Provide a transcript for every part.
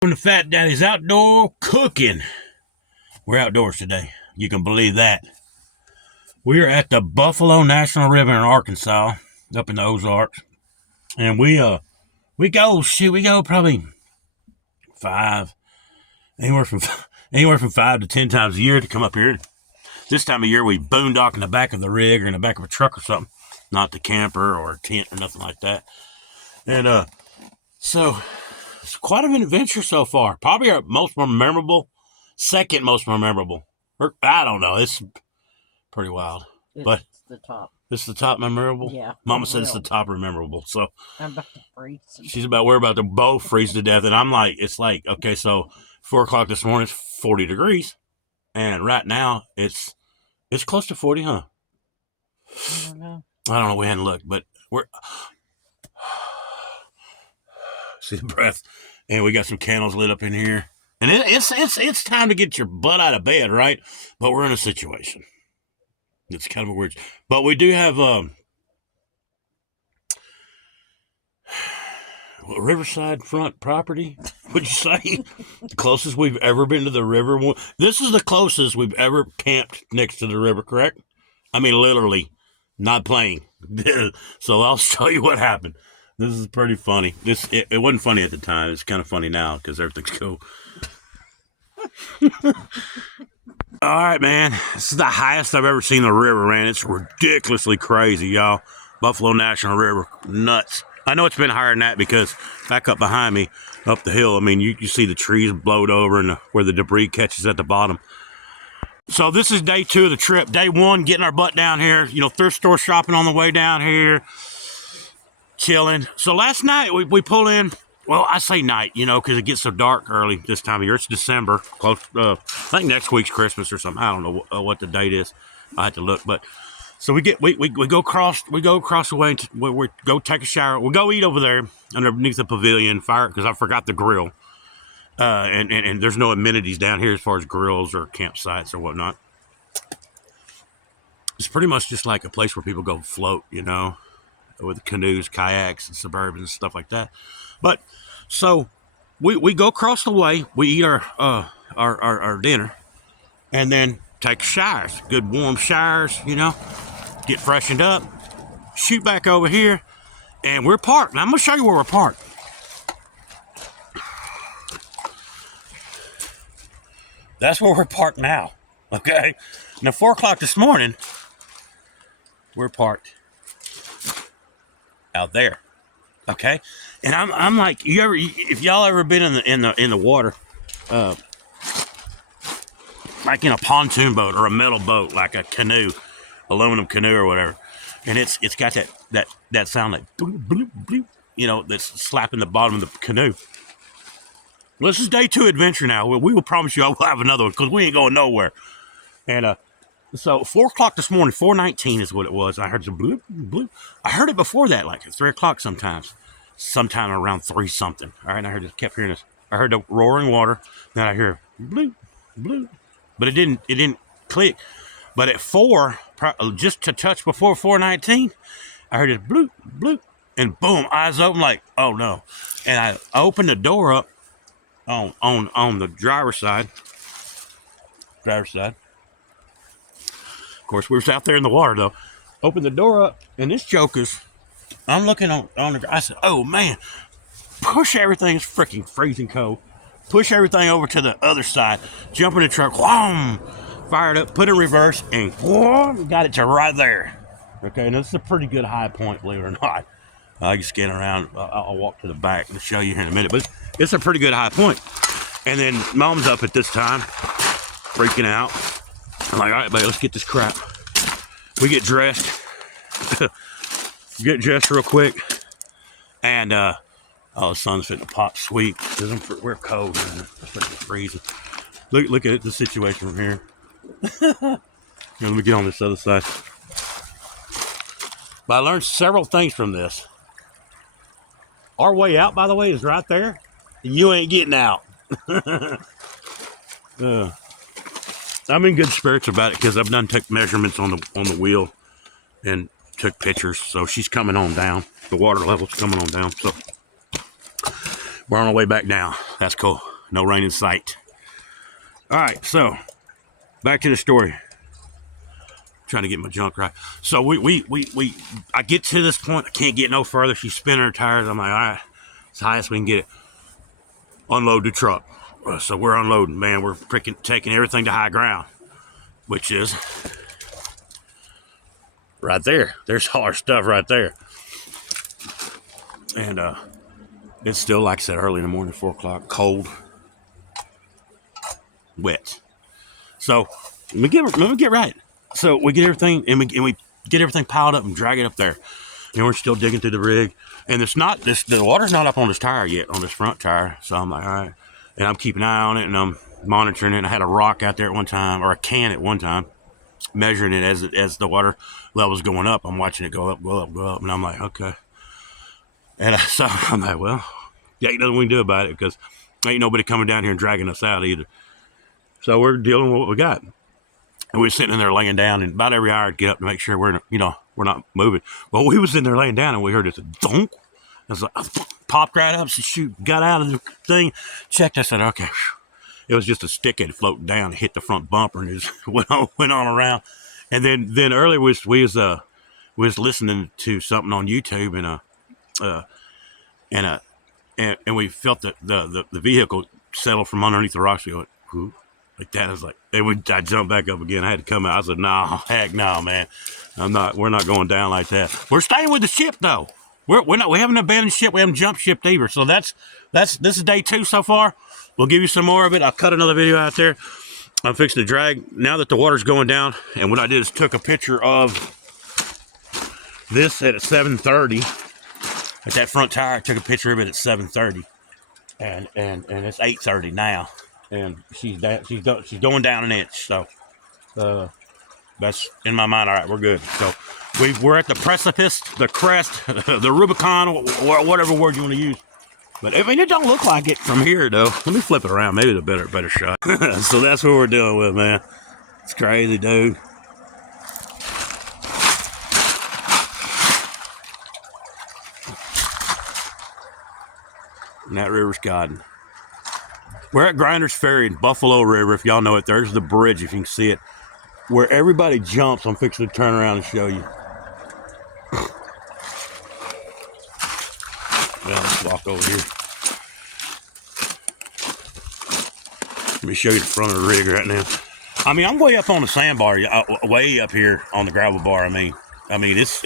When the Fat Daddy's outdoor cooking. We're outdoors today. You can believe that. We are at the Buffalo National River in Arkansas, up in the Ozarks, and we go probably anywhere from 5 to 10 times a year to come up here. This time of year we boondock in the back of the rig or in the back of a truck or something, not the camper or a tent or nothing like that. And so it's quite an adventure so far. Probably our second most memorable. Or, I don't know. It's pretty wild. But the top. This is the top memorable? Yeah. Mama said it's the top memorable. So I'm about to freeze. We're about to both freeze to death. And I'm like, okay, so 4 o'clock this morning, it's 40 degrees. And right now, it's close to 40, huh? I don't know. We hadn't looked, but we're... See the breath. And we got some candles lit up in here. And it's time to get your butt out of bed, right? But we're in a situation. It's kind of a weird... But we do have... Riverside front property, would you say? The closest we've ever been to the river. This is the closest we've ever camped next to the river, correct? I mean, literally, not playing. So I'll show you what happened. This is pretty funny. It wasn't funny at the time. It's kind of funny now because everything's cool. All right, man. This is the highest I've ever seen the river, man. It's ridiculously crazy, y'all. Buffalo National River, nuts. I know it's been higher than that because back up behind me, up the hill, I mean, you see the trees blowed over and where the debris catches at the bottom. So this is day 2 of the trip. Day 1, getting our butt down here, thrift store shopping on the way down here, chilling. So last night we pull in, well, I say night, because it gets so dark early this time of year. It's December, close. I think next week's Christmas or something. I don't know what the date is. I have to look, but... So we go across the way, we go take a shower. We'll go eat over there underneath the pavilion fire because I forgot the grill. And there's no amenities down here as far as grills or campsites or whatnot. It's pretty much just like a place where people go float, with canoes, kayaks, and Suburban and stuff like that. But so we go across the way, we eat our dinner, and then take showers, good warm showers, get freshened up, shoot back over here, and we're parked. Now I'm gonna show you where we're parked. That's where we're parked now, okay? Now 4 o'clock this morning, we're parked out there, okay? And I'm like, if y'all ever been in the water, like in a pontoon boat or a metal boat, like a canoe, aluminum canoe or whatever, and it's got that sound like bloop, bloop, bloop, that's slapping the bottom of the canoe. Well, this is day 2 adventure now. We will promise you I will have another one because we ain't going nowhere. And so 4 o'clock this morning, 4:19 is what it was. I heard some bloop, bloop. I heard it before that, like at 3 o'clock sometime around 3 something. All right, and kept hearing this. I heard the roaring water, then I hear bloop, bloop. But it didn't click. But at 4, just to touch before 4:19, I heard it bloop, bloop, and boom, eyes open like, oh no. And I opened the door up on the driver's side. Of course, we were out there in the water though. Opened the door up, and this joker's, I'm looking on the, I said, oh man, push everything, it's freaking freezing cold. Push everything over to the other side, jump in the truck, whoom, fired up, put it in reverse, and whoom, got it to right there. Okay, now this is a pretty good high point, believe it or not. I can scan around. I'll walk to the back and show you here in a minute, but it's a pretty good high point. And then Mom's up at this time, freaking out. I'm like, all right, babe, let's get this crap. We get dressed, real quick, and oh, the sun's fitting to pop sweet because we're cold, man. It's like freezing. Look at the situation from here. Let me get on this other side. But I learned several things from this. Our way out, by the way, is right there. You ain't getting out. I'm in good spirits about it because I've took measurements on the wheel and took pictures. So she's coming on down. The water level's coming on down. So we're on our way back down. That's cool. No rain in sight. All right, so back to the story. Trying to get my junk right. So I get to this point. I can't get no further. She's spinning her tires. I'm like, all right, as high as we can get it. Unload the truck. So we're unloading, man. We're freaking taking everything to high ground, which is right there. There's all our stuff right there. And it's still, like I said, early in the morning, 4 o'clock, cold, wet. So let me get right. So we get everything, and we get everything piled up and drag it up there. And we're still digging through the rig. And the water's not up on this tire yet, on this front tire. So I'm like, all right. And I'm keeping an eye on it, and I'm monitoring it. And I had a rock out there at one time, or a can at one time, measuring it as the water level's going up. I'm watching it go up, go up, go up. And I'm like, okay. And so I'm like, well, ain't nothing we can do about it, because ain't nobody coming down here and dragging us out either. So we're dealing with what we got. And we were sitting in there laying down, and about every hour I'd get up to make sure we're not moving. Well, we was in there laying down, and we heard this thunk. I was like, I popped right up, so shoot, got out of the thing, checked. I said, okay. It was just a stick that floated down and hit the front bumper, and it just went on around. And then earlier we was listening to something on YouTube, and we felt the vehicle settle from underneath the rocks. We went, whoop. Like that. I was like, I jumped back up again. I had to come out. I said, no, heck no, man. We're not going down like that. We're staying with the ship though. We haven't abandoned ship. We haven't jumped ship either. So this is day 2 so far. We'll give you some more of it. I'll cut another video out there. I'm fixing to drag now that the water's going down. And what I did is took a picture of this at 7:30. At that front tire, I took a picture of it at 7:30. And it's 8:30 now. And she's going down an inch, so that's in my mind. All right, we're good. So we're at the precipice, the crest, the Rubicon, or whatever word you want to use. But I mean, it don't look like it from here, though. Let me flip it around. Maybe it's a better shot. So that's what we're dealing with, man. It's crazy, dude. And that river's godding. We're at Grinders Ferry in Buffalo River. If y'all know it, there's the bridge, if you can see it. Where everybody jumps, I'm fixing to turn around and show you. Well, let's walk over here. Let me show you the front of the rig right now. I mean, I'm way up on the sandbar, way up here on the gravel bar. I mean, it's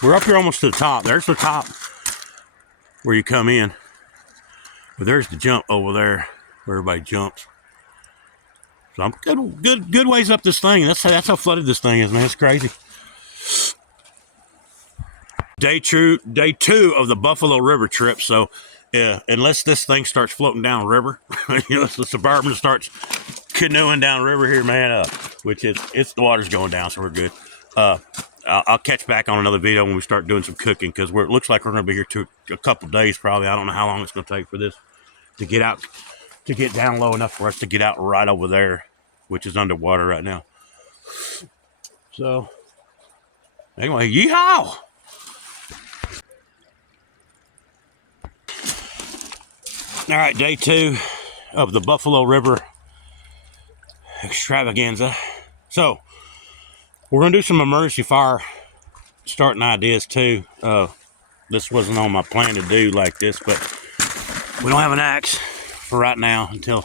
we're up here almost to the top. There's the top where you come in. But there's the jump over there where everybody jumps. So I'm good ways up this thing. That's how flooded this thing is, man. It's crazy. Day two of the Buffalo River trip. So unless this thing starts floating down river, the Suburban starts canoeing down river here, man, which the water's going down, so we're good. I'll catch back on another video when we start doing some cooking, because it looks like we're going to be here a couple days probably. I don't know how long it's going to take for this to get down low enough for us to get out right over there, which is underwater right now. So anyway, yeehaw! All right, day 2 of the Buffalo River extravaganza. So we're going to do some emergency fire starting ideas too. This wasn't on my plan to do like this, but we don't have an axe for right now until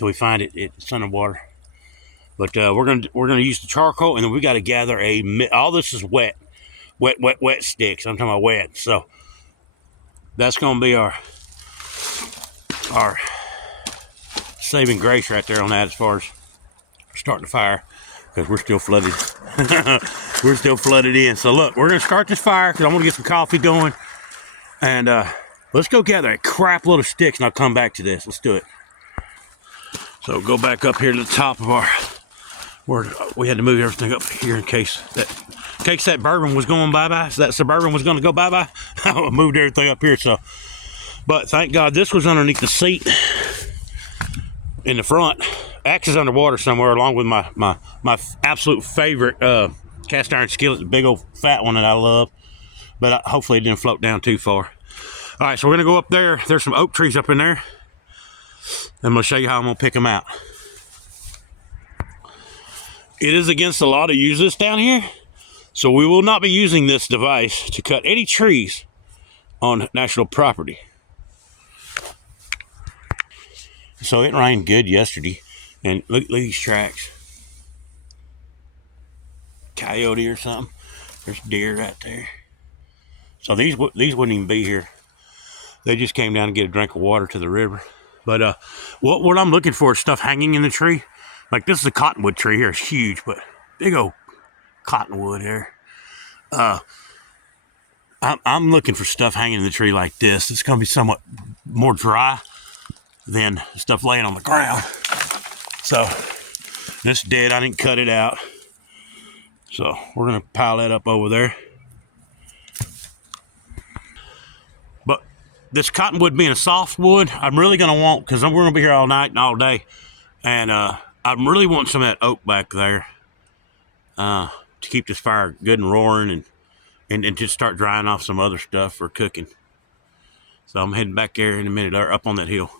we find it. It's underwater. But we're gonna use the charcoal, and then we got to gather all this is wet sticks. I'm talking about wet. So that's gonna be our saving grace right there on that, as far as starting the fire, because we're still flooded. We're still flooded in. So look, we're gonna start this fire because I want to get some coffee going, and let's go gather a crap load of sticks, and I'll come back to this. Let's do it. So go back up here to the top of we had to move everything up here in case that Bourbon was going bye-bye, so that Suburban was going to go bye-bye. I moved everything up here. So, but thank God this was underneath the seat in the front. Axe is underwater somewhere, along with my absolute favorite cast iron skillet, the big old fat one that I love. But hopefully it didn't float down too far. All right, so we're gonna go up there. There's some oak trees up in there. I'm going to show you how I'm going to pick them out. It is against the law to use this down here, so we will not be using this device to cut any trees on national property. So it rained good yesterday, and look at these tracks. Coyote or something. There's deer right there. So these wouldn't even be here. They just came down to get a drink of water to the river. But what I'm looking for is stuff hanging in the tree. Like this is a cottonwood tree here. It's huge, but big old cottonwood here. I'm looking for stuff hanging in the tree like this. It's going to be somewhat more dry than stuff laying on the ground. So this dead. I didn't cut it out. So we're going to pile that up over there. But this cottonwood being a softwood, I'm really going to want, because we're going to be here all night and all day. And I really want some of that oak back there to keep this fire good and roaring and just start drying off some other stuff for cooking. So I'm heading back there in a minute, or up on that hill.